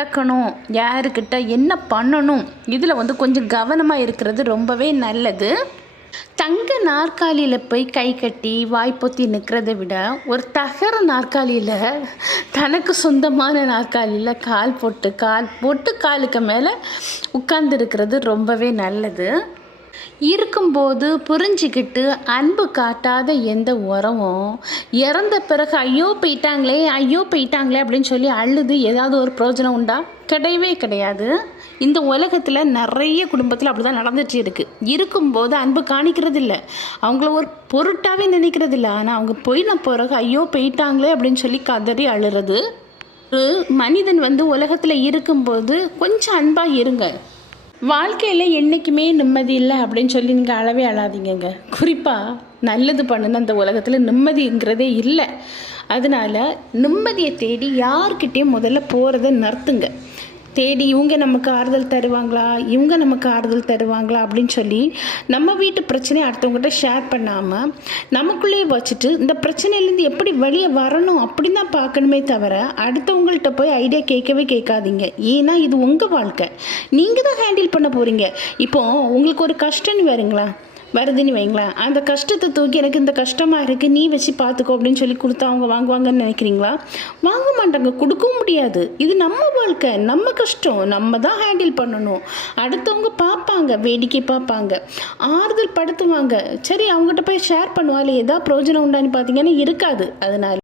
நடக்கணும், யாருக்கிட்ட என்ன பண்ணணும், இதில் கொஞ்சம் கவனமாக இருக்கிறது ரொம்பவே நல்லது. தங்க நாற்காலியில் போய் கை கட்டி வாய்ப்பொத்தி நிற்கிறத விட ஒரு தகர நாற்காலியில், தனக்கு சொந்தமான நாற்காலியில் கால் போட்டு காலுக்கு மேலே உட்கார்ந்துருக்கிறது ரொம்பவே நல்லது. இருக்கும்போது புரிஞ்சிக்கிட்டு அன்பு காட்டாத எந்த உறவும் இறந்த பிறகு ஐயோ போயிட்டாங்களே அப்படின்னு சொல்லி அழுது ஏதாவது ஒரு பிரயோஜனம் உண்டா? கிடையவே கிடையாது. இந்த உலகத்தில் நிறைய குடும்பத்தில் அப்படி தான் நடந்துட்டு இருக்கும்போது அன்பு காணிக்கிறது இல்லை, அவங்கள ஒரு பொருட்டாகவே நினைக்கிறது இல்லை. ஆனால் அவங்க போயின பிறகு ஐயோ போயிட்டாங்களே அப்படின்னு சொல்லி கதறி அழுறது. ஒரு மனிதன் உலகத்தில் இருக்கும்போது கொஞ்சம் அன்பாக இருங்க. வாழ்க்கையில் என்றைக்குமே நிம்மதி இல்லை அப்படின்னு சொல்லி நீங்கள் அழவே அழாதீங்க. குறிப்பாக நல்லது பண்ணுன்னு அந்த உலகத்தில் நிம்மதிங்கிறதே இல்லை. அதனால் நிம்மதியை தேடி யார்கிட்டையும் முதல்ல போகிறத நிறுத்துங்க. தேடி இவங்க நமக்கு ஆறுதல் தருவாங்களா அப்படின்னு சொல்லி நம்ம வீட்டு பிரச்சனையை அடுத்தவங்ககிட்ட ஷேர் பண்ணாமல் நமக்குள்ளேயே வச்சுட்டு இந்த பிரச்சனையிலேருந்து எப்படி வெளியே வரணும் அப்படின்னு தான் பார்க்கணுமே தவிர அடுத்தவங்கள்ட்ட போய் ஐடியா கேட்காதீங்க. ஏன்னா இது உங்கள் வாழ்க்கை, நீங்கள் தான் ஹேண்டில் பண்ண போகிறீங்க. இப்போது உங்களுக்கு ஒரு கஷ்டம்னு வருதுன்னு வைங்களேன், அந்த கஷ்டத்தை தூக்கி எனக்கு இந்த கஷ்டமாக இருக்குது நீ வச்சு பார்த்துக்கோ அப்படின்னு சொல்லி கொடுத்தா அவங்க வாங்குவாங்கன்னு நினைக்கிறீங்களா? வாங்க மாட்டாங்க, கொடுக்கவும் முடியாது. இது நம்ம வாழ்க்கை, நம்ம கஷ்டம், நம்ம தான் ஹேண்டில் பண்ணணும். அடுத்தவங்க பார்ப்பாங்க, வேடிக்கை பார்ப்பாங்க, ஆறுதல் படுத்துவாங்க. சரி அவங்ககிட்ட போய் ஷேர் பண்ணுவாள், ஏதாவது பிரயோஜனம் உண்டான்னு பார்த்தீங்கன்னா இருக்காது. அதனால